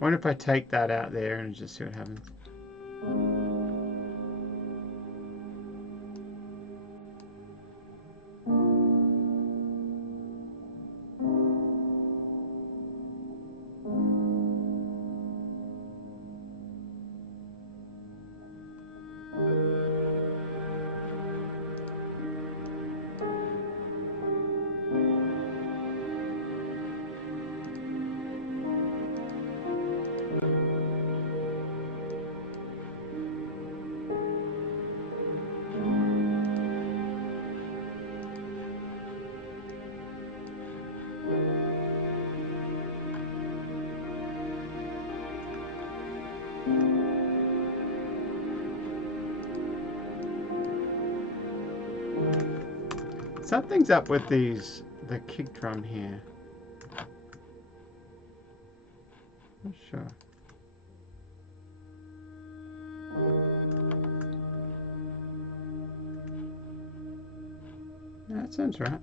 I wonder if I take that out there and just see what happens. Something's up with the kick drum here. Not sure. No, that sounds right.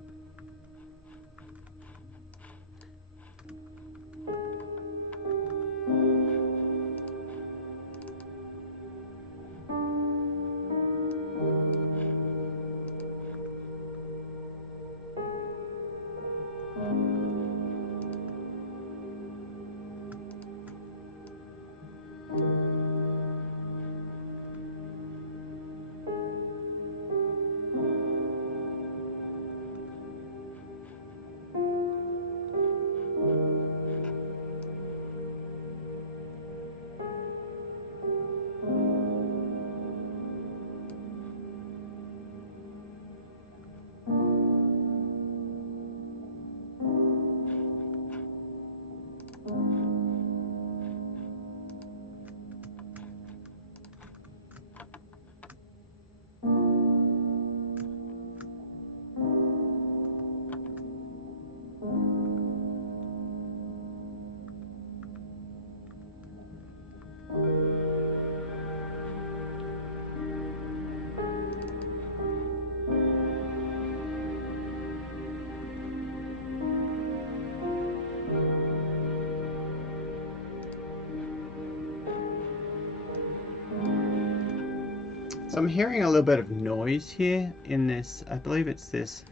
So I'm hearing a little bit of noise here in this. I believe it's this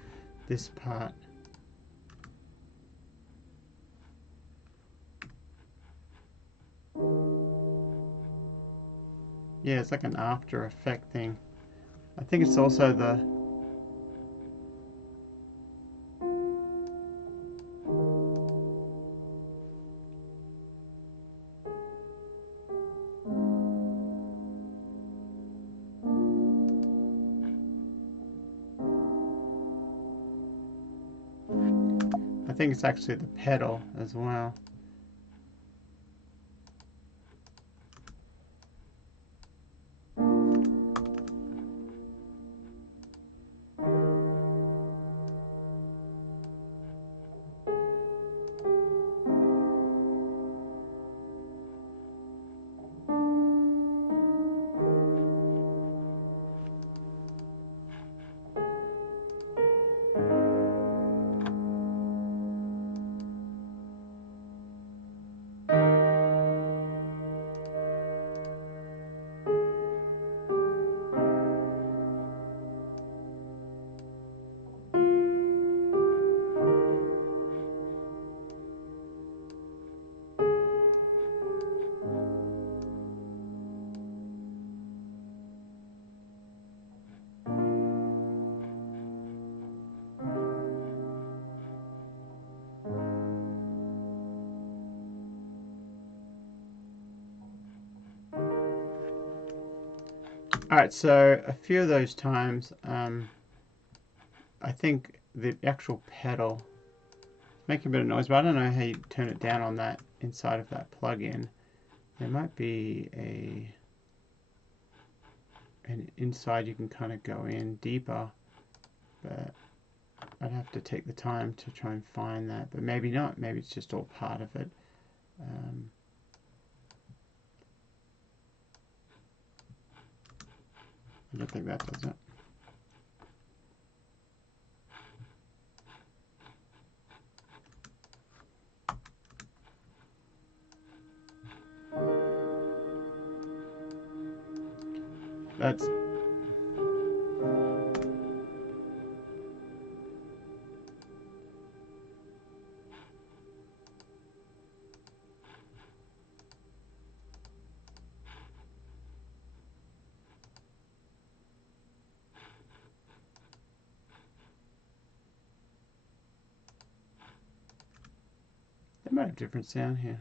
part. Yeah, it's like an after effect thing. I think it's also the I think it's actually the pedal as well. Alright, so a few of those times, I think the actual pedal is making a bit of noise, but I don't know how you turn it down on that inside of that plug-in. There might be an inside you can kind of go in deeper, but I'd have to take the time to try and find that, but maybe not. Maybe it's just all part of it. I don't think that does it. That's they might have different sound here.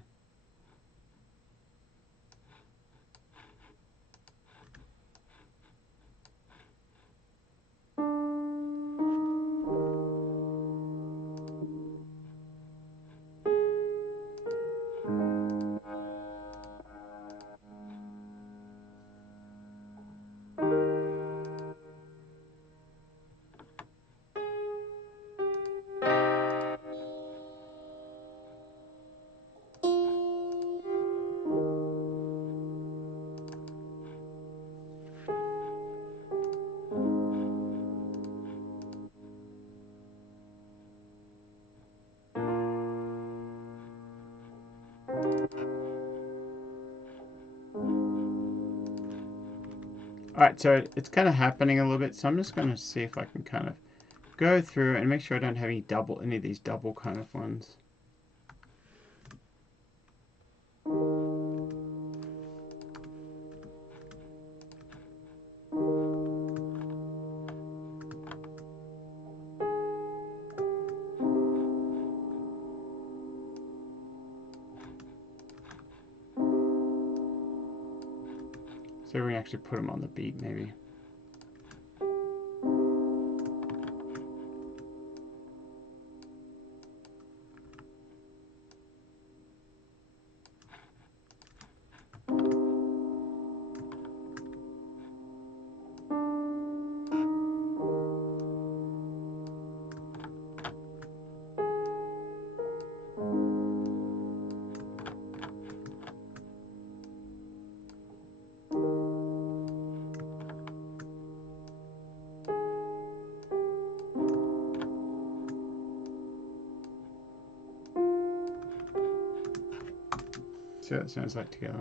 Alright, so it's kind of happening a little bit, so I'm just going to see if I can kind of go through and make sure I don't have any of these double kind of ones. So we can actually put them on the beat, maybe. See what it sounds like together.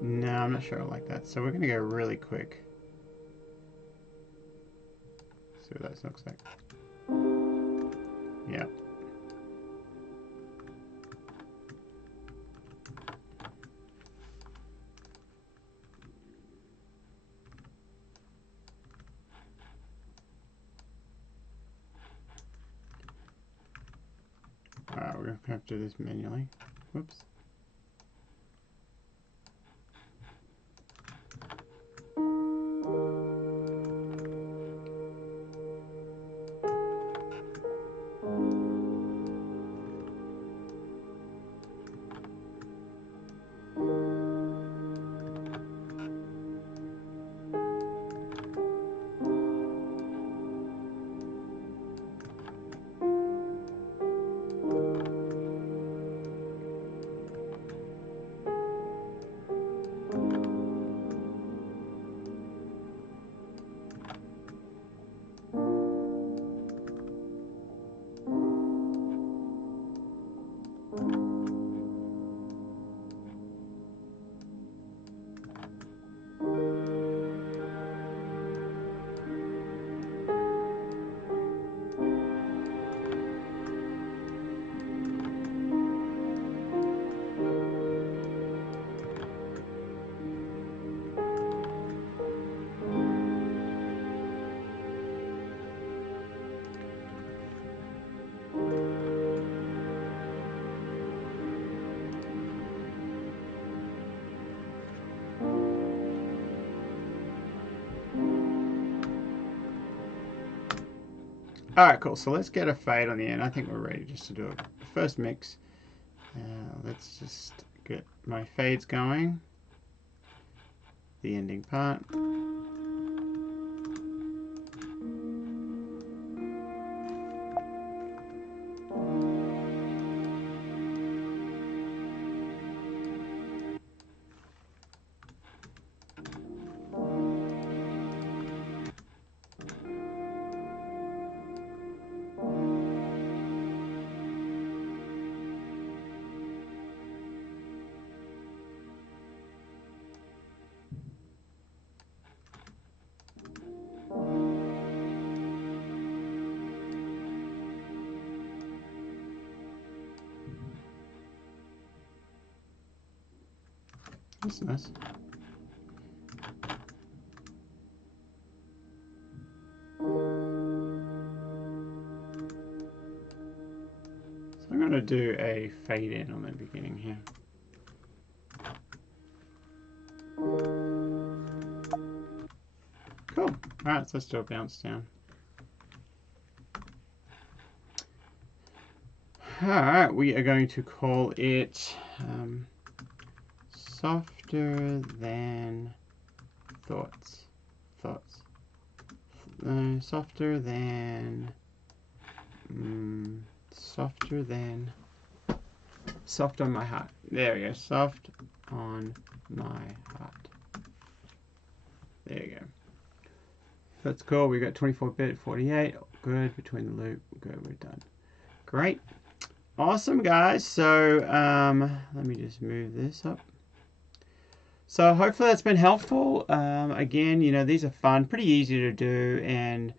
No, I'm not sure I like that. So we're going to go really quick. See what that looks like. Yeah. Alright, we're going to have to do this manually. Whoops. Alright, cool. So let's get a fade on the end. I think we're ready just to do a first mix. Let's just get my fades going. The ending part. That's nice. So I'm going to do a fade in on the beginning here. Cool. Alright, so let's do a bounce down. Alright, we are going to call it softer than thoughts. Softer than soft on my heart. There we go. Soft on my heart. There you That's cool. We got 24-bit, 48. Good. Between the loop. Good. We're done. Great. Awesome, guys. So let me just move this up. So hopefully that's been helpful. Again, these are fun, pretty easy to do, and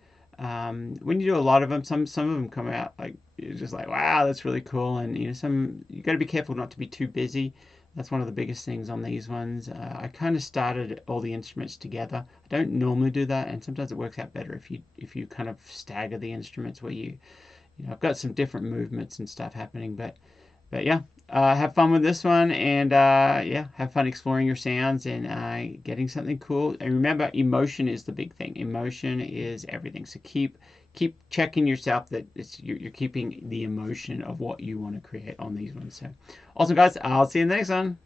when you do a lot of them, some of them come out like you're just like, wow, that's really cool. And some you got to be careful not to be too busy. That's one of the biggest things on these ones. I kind of started all the instruments together. I don't normally do that, and sometimes it works out better if you kind of stagger the instruments where I've got some different movements and stuff happening, but yeah, have fun with this one, and yeah, have fun exploring your sounds and getting something cool. And remember, emotion is the big thing. Emotion is everything. So keep checking yourself that you're keeping the emotion of what you want to create on these ones. So awesome, guys. I'll see you in the next one.